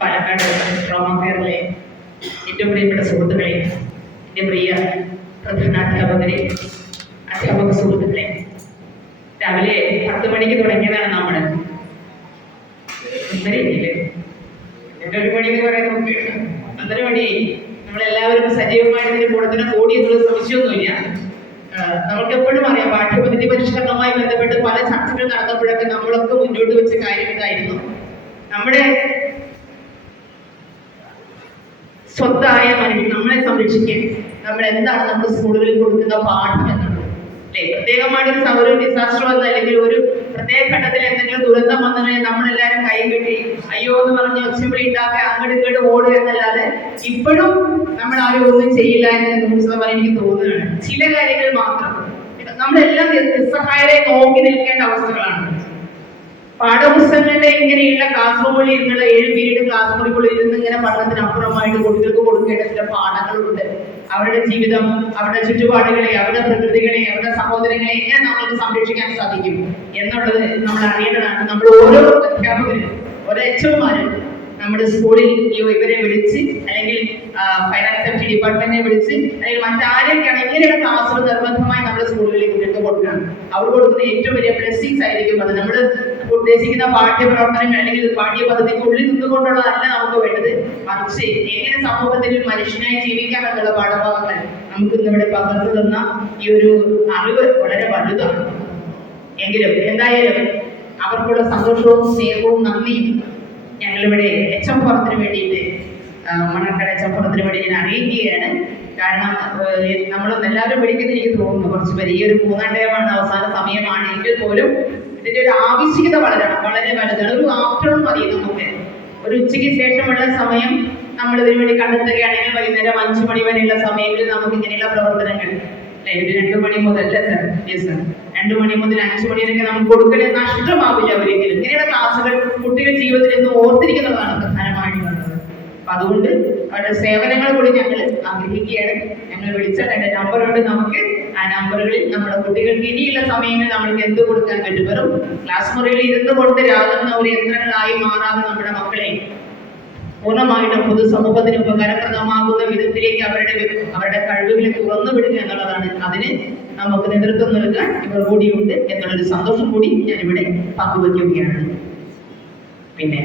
Palakkad trauma കെയറിലെ ഏറ്റവും പ്രിയപ്പെട്ട സുഹൃത്തുക്കളെ, എൻ്റെ പ്രിയ പ്രധാനാധ്യാപകരെ, അധ്യാപക സുഹൃത്തുക്കളെ, രാവിലെ 10 മണിക്ക് തുടങ്ങിയതാണ് നമ്മൾ. 1 മണി എന്ന് പറയുന്നത് 1:30 മണിയായി. നമ്മളെല്ലാവരും സജീവമായിട്ട് ഇതിന്റെ കൂടെ തന്നെ കൂടി എന്നുള്ള സംശയമൊന്നുമില്ല. നമുക്ക് എപ്പോഴും അറിയാം, പാഠ്യപദ്ധതി പരിഷ്കരണവുമായി ബന്ധപ്പെട്ട് പല ചർച്ചകൾ നടന്നപ്പോഴൊക്കെ നമ്മളൊക്കെ മുന്നോട്ട് വെച്ച കാര്യം ഇതായിരുന്നു. നമ്മുടെ സ്വത്തായ മനുഷ്യൻ നമ്മളെ സംരക്ഷിക്കാൻ നമ്മൾ എന്താണ് നമ്മുടെ സ്കൂളുകളിൽ കൊടുക്കുന്ന പാഠം എന്നുള്ളത് അല്ലെ. പ്രത്യേകമായിട്ടൊരു ഒരു ഡിസാസ്റ്റർ വന്ന അല്ലെങ്കിൽ ഒരു പ്രത്യേക ഘട്ടത്തിൽ എന്തെങ്കിലും ദുരന്തം വന്നതിനെ നമ്മളെല്ലാവരും കൈ കെട്ടി അയ്യോ എന്ന് പറഞ്ഞ് ഒച്ചവിളി ഉണ്ടാക്കുക, അങ്ങോട്ട് ഇങ്ങോട്ട് ഓടുക എന്നല്ലാതെ ഇപ്പോഴും നമ്മൾ ആരും ഒന്നും ചെയ്യില്ല എന്ന് എനിക്ക് തോന്നുകയാണ്. ചില കാര്യങ്ങൾ മാത്രം നമ്മളെല്ലാം നിസ്സഹായരെ നോക്കി നിൽക്കേണ്ട അവസ്ഥകളാണ്. പാഠപുസ്തകങ്ങളുടെ ഇങ്ങനെയുള്ള ക്ലാസ് റൂമുകളിൽ ഇരുന്നുള്ള 7 പീരീഡ് ക്ലാസ് മുറികളിൽ ഇരുന്ന് ഇങ്ങനെ പഠനത്തിനപ്പുറമായിട്ട് കുട്ടികൾക്ക് കൊടുക്കേണ്ട ചില പാഠങ്ങളുണ്ട്. അവരുടെ ജീവിതം, അവരുടെ ചുറ്റുപാടുകളെ, അവരുടെ പ്രകൃതികളെ, അവരുടെ സഹോദരങ്ങളെ എങ്ങനെ നമ്മൾക്ക് സംരക്ഷിക്കാൻ സാധിക്കും എന്നുള്ളത് നമ്മൾ അറിയേണ്ടതാണ്. നമ്മൾ ഓരോ അധ്യാപകരും, ഓരോ എച്ച്ഒമാരും നമ്മുടെ സ്കൂളിൽ ഇവരെ വിളിച്ച് അല്ലെങ്കിൽ ഫൈനാൻസ് സെഫ്റ്റി ഡിപ്പാർട്ട്മെന്റിനെ വിളിച്ച് അല്ലെങ്കിൽ മറ്റാരൊക്കെയാണ് ഇങ്ങനെയുള്ള ക്ലാസ്സുകൾ നിർബന്ധമായി നമ്മുടെ സ്കൂളുകളിൽ കുട്ടികൾക്ക് കൊടുക്കണം. അവർ കൊടുക്കുന്ന ഏറ്റവും വലിയ ബ്ലെസ്സിങ്സ് ആയിരിക്കും അത്. നമ്മൾ ഉദ്ദേശിക്കുന്ന പാഠ്യപ്രവർത്തനങ്ങൾ അല്ലെങ്കിൽ പാഠ്യപദ്ധതിക്കുള്ളിൽ നിന്നുകൊണ്ടുള്ളതല്ല നമുക്ക് വേണ്ടത്, മറിച്ച് എങ്ങനെ സമൂഹത്തിൽ ഒരു മനുഷ്യനായി ജീവിക്കാം എന്നുള്ള പാഠഭാഗങ്ങൾ നമുക്ക് ഇന്നിവിടെ പകർന്നു തന്ന ഈ ഒരു അറിവ് വളരെ വലുതാണ്. എങ്കിലും എന്തായാലും അവർക്കുള്ള സന്തോഷവും സ്നേഹവും നന്ദിയും ഞങ്ങളിവിടെ എച്ച്.എം. ഫോറത്തിന് വേണ്ടിയിട്ട്, മണർക്കാട് എച്ച്.എം. ഫോറത്തിന് വേണ്ടി ഞാൻ അറിയിക്കുകയാണ്. കാരണം എല്ലാവരും വിളിക്കുന്ന എനിക്ക് തോന്നുന്നു കുറച്ച് പേര് ഈ ഒരു 3-ാം ടേമാണ്, അവസാന സമയമാണ് എങ്കിൽ പോലും ഇതിന്റെ ഒരു ആവശ്യകത വളരെ വലുതാണ്. ഒരു ആഫ്റ്റർനൂൺ മതി നമുക്ക്. ഒരു ഉച്ചയ്ക്ക് ശേഷമുള്ള സമയം നമ്മൾ ഇതിനു വേണ്ടി കണ്ടെത്തുകയാണെങ്കിൽ വൈകുന്നേരം 5 മണി വരെയുള്ള സമയങ്ങളിൽ നമുക്ക് ഇങ്ങനെയുള്ള പ്രവർത്തനങ്ങൾ ഒരു 2 മണി മുതൽ 2 മണി മുതൽ 5 മണി വരെയൊക്കെ നമുക്ക് കൊടുക്കണേ നഷ്ടമാവില്ല ഒരിക്കലും. ഇങ്ങനെയുള്ള ക്ലാസ്സുകൾ കുട്ടികളുടെ ജീവിതത്തിൽ നിന്ന് ഓർത്തിരിക്കുന്നതാണ് പ്രധാനമായിട്ടും വേണ്ടത്. അപ്പൊ അതുകൊണ്ട് അവരുടെ സേവനങ്ങൾ കൂടി ഞങ്ങൾ ആഗ്രഹിക്കുകയാണ്. ഞങ്ങൾ വിളിച്ചാൽ 2 നമ്പറുണ്ട് നമുക്ക്. ആ നമ്പറുകളിൽ നമ്മുടെ കുട്ടികൾക്ക് ഇനിയുള്ള സമയങ്ങളിൽ നമ്മൾക്ക് എന്ത് കൊടുക്കാൻ പറ്റും. വെറും ക്ലാസ് മുറിയിൽ ഇരുന്ന് കൊണ്ട് രാകുന്ന ഒരു യന്ത്രങ്ങളായി മാറാതെ നമ്മുടെ മക്കളെ പൂർണ്ണമായിട്ടും പൊതുസമൂഹത്തിന് ഉപകാരപ്രദമാകുന്ന വിധത്തിലേക്ക് അവരുടെ കഴിവുകളെ തുറന്നു വിടുക എന്നുള്ളതാണ്. അതിന് നമുക്ക് നേതൃത്വം നൽകാൻ ഇവർ കൂടിയുണ്ട് എന്നുള്ളൊരു സന്തോഷം കൂടി ഞാനിവിടെ പങ്കുവയ്ക്കുകയാണ്. പിന്നെ